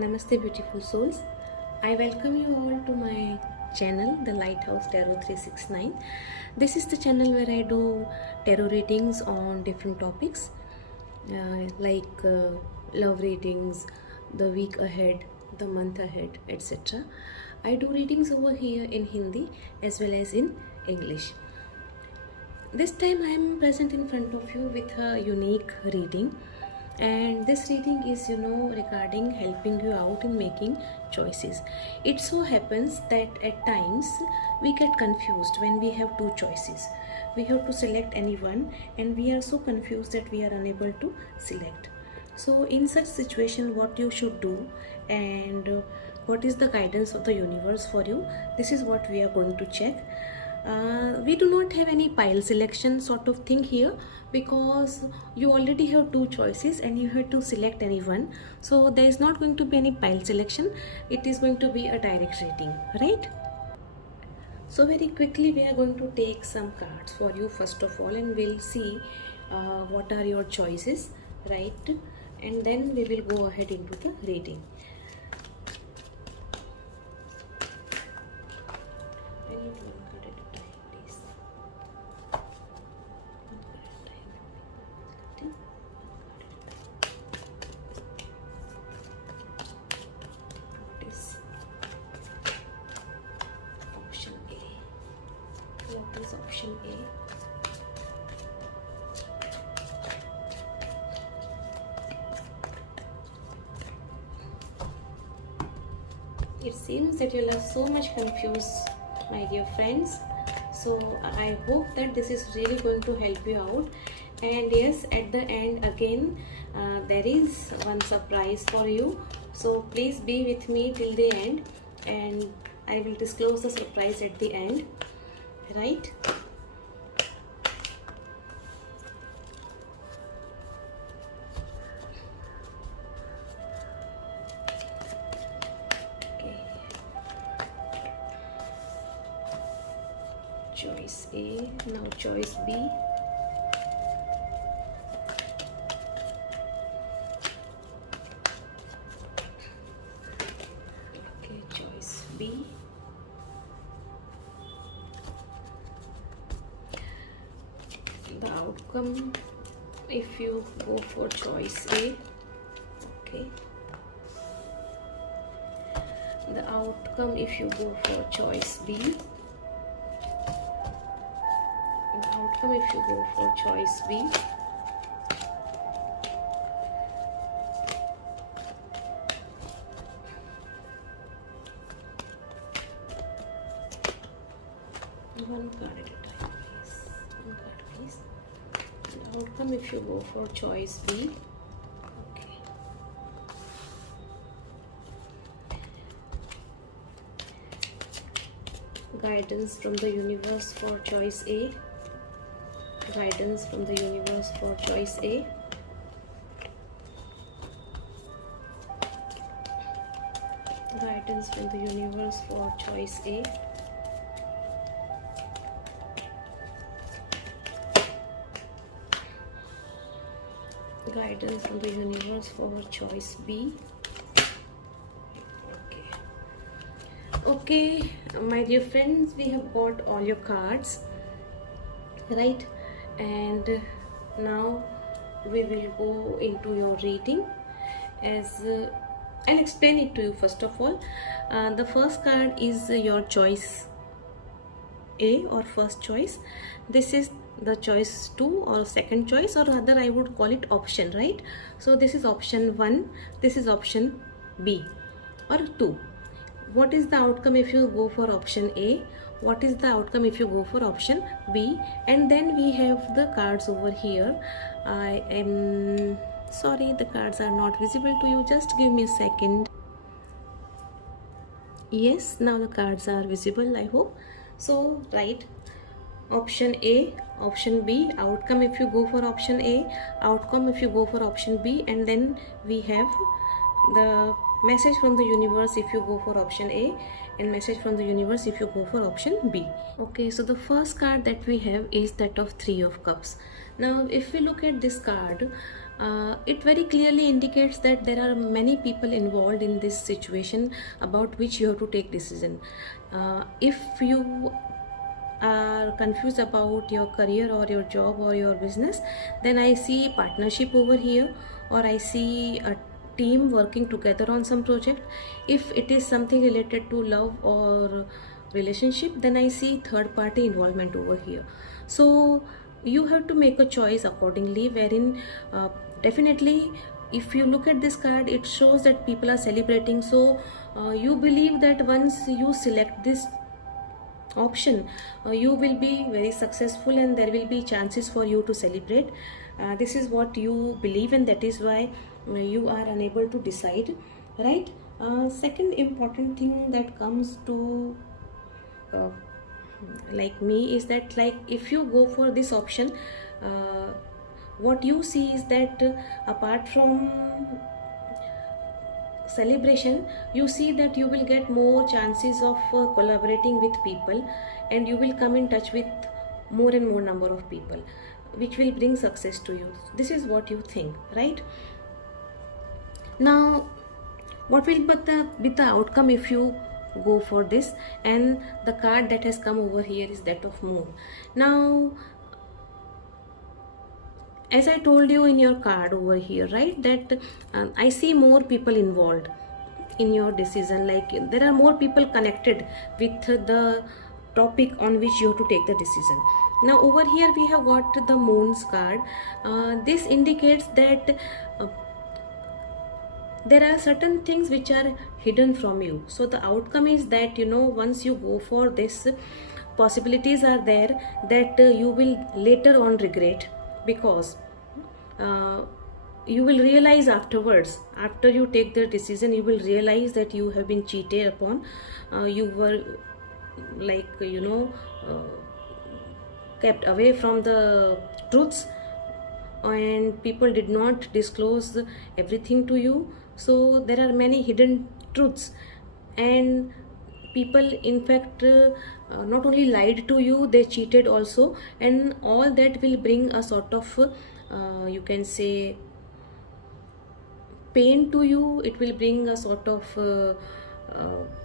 Namaste, beautiful souls. I welcome you all to my channel, The Lighthouse Tarot 369. This is the channel where I do tarot readings on different topics like love readings, the week ahead, the month ahead, etc. I do readings over here in Hindi as well as in English. This time I am present in front of you with a unique reading, and this reading is regarding helping you out in making choices. It so happens that at times we get confused when we have two choices. We have to select any one and we are so confused that we are unable to select. So in such situation, what you should do and what is the guidance of the universe for you, this is what we are going to check. We do not have any pile selection sort of thing here, because you already have two choices and you have to select any one. So there is not going to be any pile selection. It is going to be a direct reading, right? So very quickly we are going to take some cards for you first of all, and we'll see what are your choices, right? And then we will go ahead into the reading. I need one card at a time, please. One card at a time. What is option A? What is option A? It seems that you are so much confused, my dear friends. So I hope that this is really going to help you out. And yes, at the end again there is one surprise for you, so please be with me till the end and I will disclose the surprise at the end, right? Choice A, now choice B. Okay, choice B. The outcome if you go for choice A, okay. The outcome if you go for choice B. If you go for choice B. One card at a time, please. One card, please. The outcome if you go for choice B. Okay. Guidance from the universe for choice A. Guidance from the universe for choice A. Guidance from the universe for choice A. Guidance from the universe for choice B. Okay, my dear friends, we have got all your cards, right? And now we will go into your reading as I'll explain it to you. First of all, the first card is your choice A or first choice. This is the choice 2 or second choice, or rather I would call it option, right? So this is option 1, this is option B or 2. What is the outcome if you go for option A? What is the outcome if you go for option B? And then we have the cards over here. I am sorry, the cards are not visible to you. Just give me a second. Yes, now the cards are visible, I hope. So, right, option A, option B, outcome if you go for option A, outcome if you go for option B, and then we have the message from the universe if you go for option A and message from the universe if you go for option B. Okay, so the first card that we have is that of 3 of Cups. Now if we look at this card, it very clearly indicates that there are many people involved in this situation about which you have to take decision. If you are confused about your career or your job or your business, then I see partnership over here, or I see a team working together on some project. If it is something related to love or relationship, then I see third party involvement over here. So you have to make a choice accordingly, wherein definitely if you look at this card, it shows that people are celebrating. So you believe that once you select this option, you will be very successful and there will be chances for you to celebrate. This is what you believe, and that is why you are unable to decide, right? Second important thing that comes to like me is that, like, if you go for this option, what you see is that apart from celebration, you see that you will get more chances of collaborating with people, and you will come in touch with more and more number of people, which will bring success to you. This is what you think, right? Now what will be the outcome if you go for this? And the card that has come over here is that of Moon. Now, as I told you in your card over here, right, that I see more people involved in your decision. Like, there are more people connected with the topic on which you have to take the decision. Now over here we have got the Moon's card. This indicates that there are certain things which are hidden from you. So the outcome is that, you know, once you go for this, possibilities are there that you will later on regret, because you will realize afterwards, after you take the decision, you will realize that you have been cheated upon. You were, like, you know, kept away from the truths, and people did not disclose everything to you. So there are many hidden truths, and people in fact not only lied to you, they cheated also, and all that will bring a sort of you can say pain to you. It will bring a sort of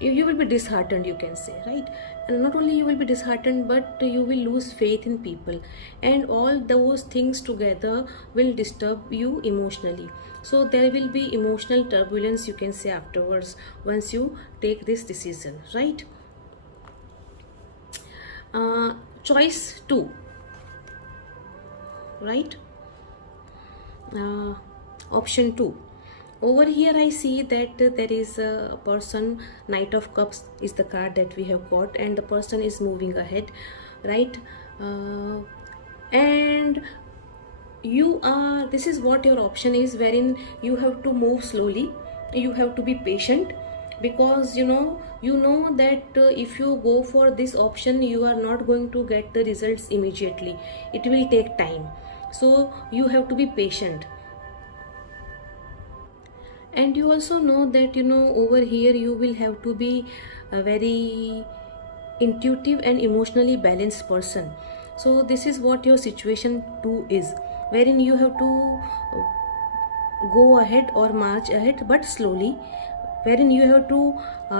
you will be disheartened, you can say, right? And not only you will be disheartened, but you will lose faith in people, and all those things together will disturb you emotionally. So there will be emotional turbulence, you can say, afterwards, once you take this decision, right? Choice 2, right? Option 2. Over here I see that there is a person. Knight of Cups is the card that we have got, and the person is moving ahead, right? And you are, this is what your option is, wherein you have to move slowly, you have to be patient, because you know that if you go for this option, you are not going to get the results immediately. It will take time, so you have to be patient. And you also know that, you know, over here you will have to be a very intuitive and emotionally balanced person. So this is what your situation 2 is, wherein you have to go ahead or march ahead, but slowly, wherein you have to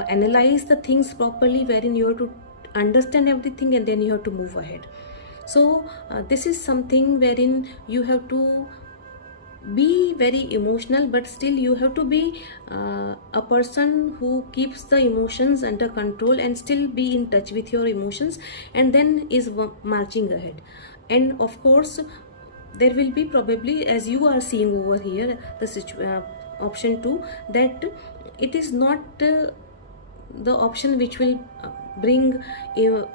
analyze the things properly, wherein you have to understand everything, and then you have to move ahead. So this is something wherein you have to be very emotional, but still you have to be a person who keeps the emotions under control and still be in touch with your emotions, and then is marching ahead. And of course there will be, probably, as you are seeing over here, the option 2, that it is not the option which will bring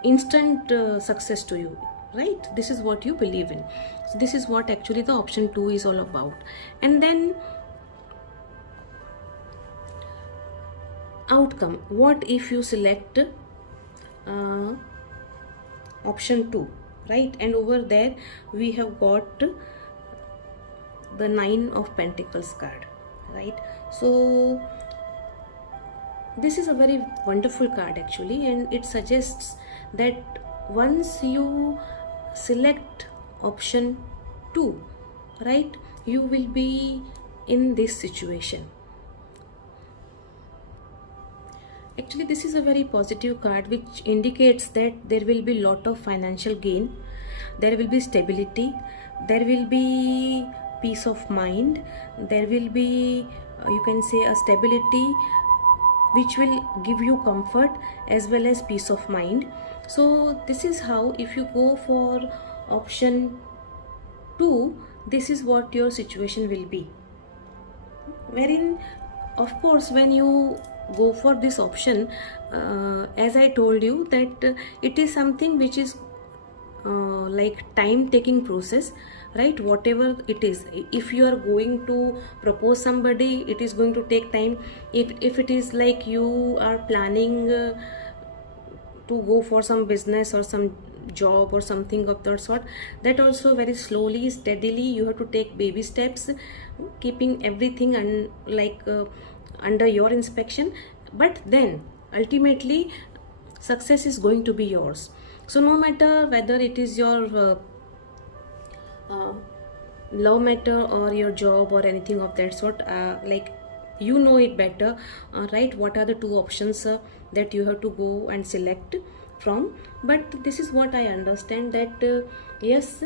instant success to you, right? This is what you believe in. So this is what actually the option 2 is all about. And then outcome, what if you select option 2, right? And over there we have got the 9 of Pentacles card, right? So this is a very wonderful card actually, and it suggests that once you select option 2, right, you will be in this situation. Actually, this is a very positive card which indicates that there will be lot of financial gain, there will be stability, there will be peace of mind, there will be you can say a stability which will give you comfort as well as peace of mind. So this is how, if you go for option 2, this is what your situation will be, wherein of course when you go for this option, as I told you that it is something which is like time taking process, right? Whatever it is, if you are going to propose somebody, it is going to take time. If it is like you are planning to go for some business or some job or something of that sort, that also very slowly, steadily you have to take baby steps, keeping everything and under your inspection, but then ultimately success is going to be yours. So no matter whether it is your love matter or your job or anything of that sort, you know it better, right? What are the two options that you have to go and select from? But this is what I understand, that yes,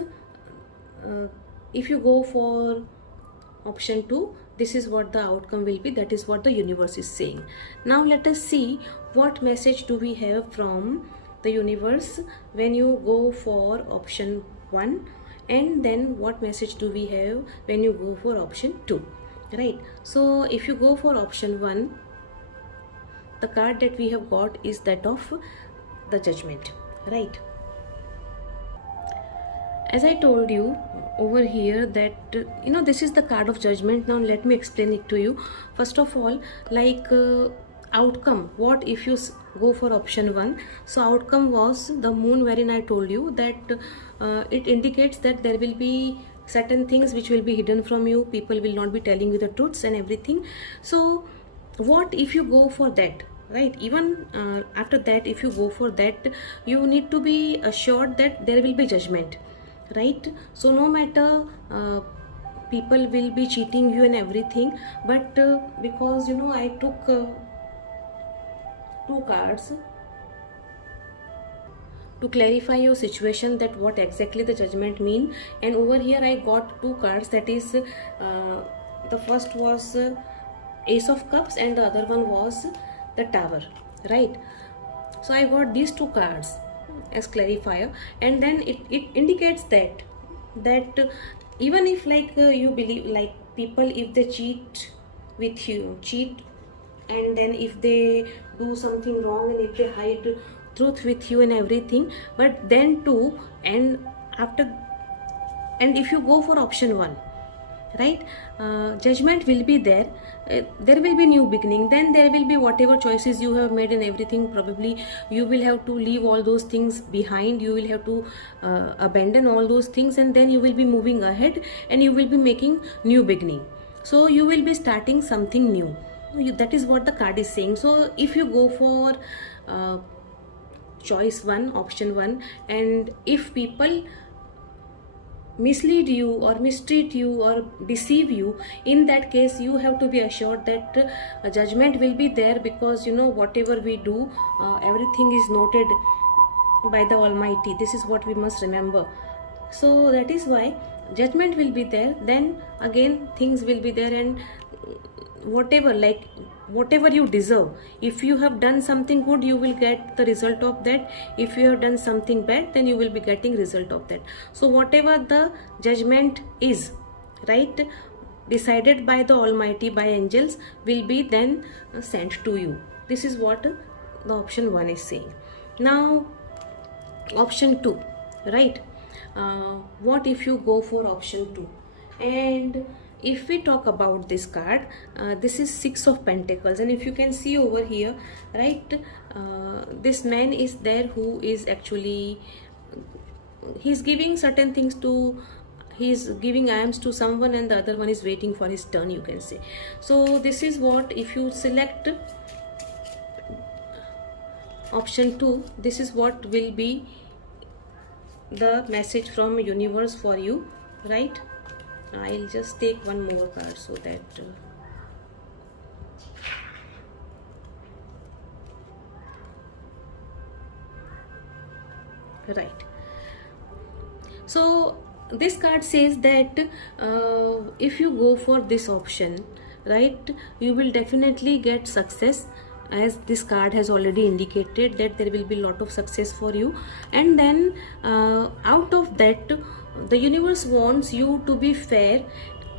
if you go for option 2, this is what the outcome will be. That is what the universe is saying. Now let us see what message do we have from the universe when you go for option 1, and then what message do we have when you go for option 2, right? So if you go for option 1, the card that we have got is that of the Judgment, right? As I told you over here that this is the card of Judgment. Now let me explain it to you. First of all, outcome, what if you go for option 1? So outcome was the Moon, wherein I told you that it indicates that there will be certain things which will be hidden from you, people will not be telling you the truths and everything. So what if you go for that, right? Even after that, if you go for that, you need to be assured that there will be judgment, right? So no matter people will be cheating you and everything, but because I took 2 cards to clarify your situation, that what exactly the judgment mean, and over here I got 2 cards, that is the first was Ace of Cups and the other one was the Tower, right? So I got these 2 cards as clarifier, and then it indicates that even if you believe, people, if they cheat with you, and then if they do something wrong and if they hide truth with you and everything, but then too, and if you go for option 1, right, judgment will be there, there will be new beginning, then there will be whatever choices you have made and everything, probably you will have to leave all those things behind, you will have to abandon all those things, and then you will be moving ahead and you will be making new beginning. So you will be starting something new. That is what the card is saying. So if you go for choice 1, option 1, and if people mislead you or mistreat you or deceive you, in that case you have to be assured that judgment will be there, because whatever we do, everything is noted by the Almighty. This is what we must remember. So that is why judgment will be there, then again things will be there, and whatever you deserve, if you have done something good, you will get the result of that. If you have done something bad, then you will be getting result of that. So whatever the judgment is, right, decided by the Almighty, by angels, will be then sent to you. This is what the option 1 is saying. Now option 2, right, what if you go for option 2? And if we talk about this card, this is 6 of Pentacles, and if you can see over here, right, this man is there who is actually, he's giving certain things to, he's giving alms to someone, and the other one is waiting for his turn, you can say. So this is what, if you select option 2, this is what will be the message from universe for you, right? I'll just take one more card so that right. So this card says that if you go for this option, right, you will definitely get success, as this card has already indicated that there will be a lot of success for you. And then out of that, the universe wants you to be fair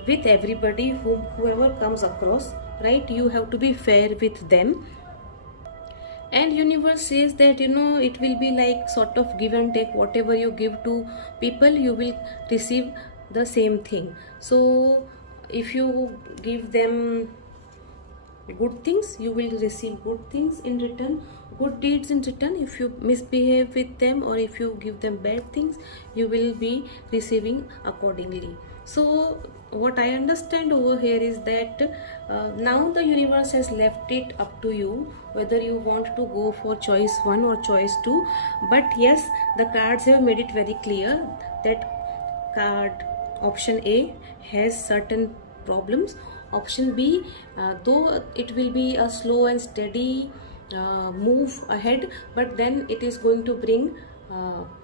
with everybody, whoever comes across, right? You have to be fair with them. And universe says that, you know, it will be like sort of give and take. Whatever you give to people, you will receive the same thing. So if you give them good things, you will receive good things in return, good deeds in return. If you misbehave with them, or if you give them bad things, you will be receiving accordingly. So what I understand over here is that now the universe has left it up to you whether you want to go for choice 1 or choice 2. But yes, the cards have made it very clear that card option A has certain problems. Option B, though it will be a slow and steady move ahead, but then it is going to bring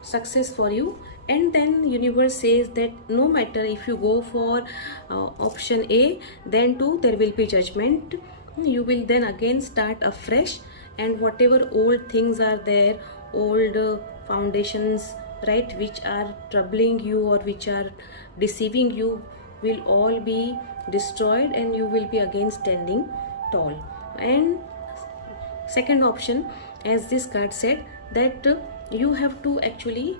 success for you. And then universe says that no matter if you go for option A, then too there will be judgment. You will then again start afresh, and whatever old things are there, old foundations, right, which are troubling you or which are deceiving you, will all be destroyed, and you will be again standing tall. And second option, as this card said, that you have to actually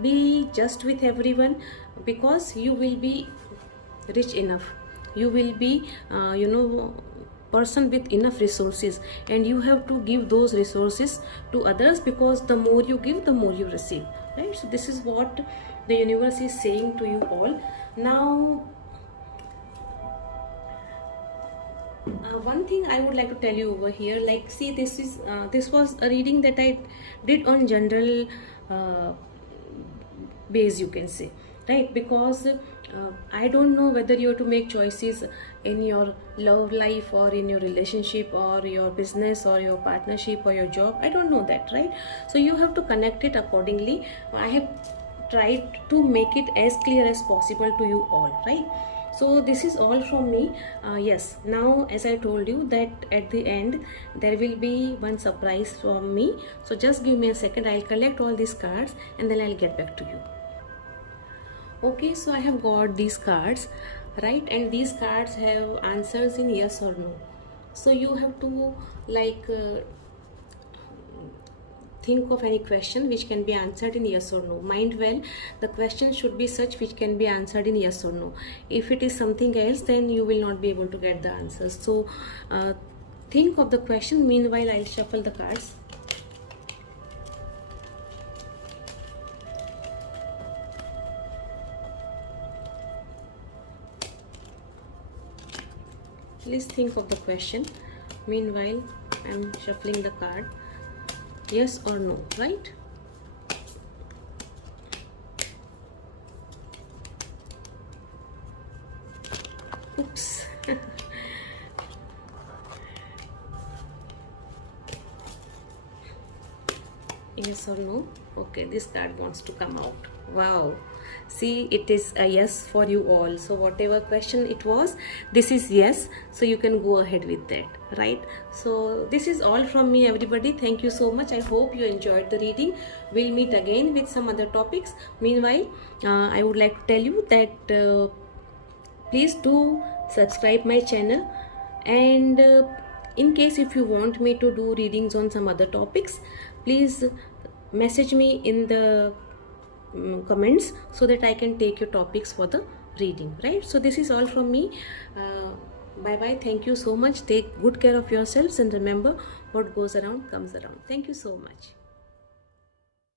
be just with everyone, because you will be rich enough, you will be person with enough resources, and you have to give those resources to others, because the more you give, the more you receive, right? So this is what the universe is saying to you all. Now one thing I would like to tell you over here, like, see, this was a reading that I did on general base, you can say, right? Because I don't know whether you have to make choices in your love life, or in your relationship, or your business, or your partnership, or your job. I don't know that, right? So you have to connect it accordingly. I have tried to make it as clear as possible to you all, right? So this is all from me. Yes, now as I told you that at the end there will be one surprise from me. So just give me a second, I'll collect all these cards and then I'll get back to you. Okay, so I have got these cards, right? And these cards have answers in yes or no. So you have to think of any question which can be answered in yes or no. Mind well, the question should be such which can be answered in yes or no. If it is something else, then you will not be able to get the answers. So think of the question. Meanwhile, I'll shuffle the cards. Please think of the question. Meanwhile, I'm shuffling the card. Yes or no, right? Oops. Yes or no? Okay, this card wants to come out. Wow. See, it is a yes for you all. So whatever question it was, this is yes. So you can go ahead with that, right? So this is all from me, everybody. Thank you so much. I hope you enjoyed the reading. We'll meet again with some other topics. Meanwhile, I would like to tell you that please do subscribe my channel, and in case if you want me to do readings on some other topics, please message me in the comments so that I can take your topics for the reading, right? So this is all from me. Bye bye. Thank you so much. Take good care of yourselves, and remember, what goes around comes around. Thank you so much.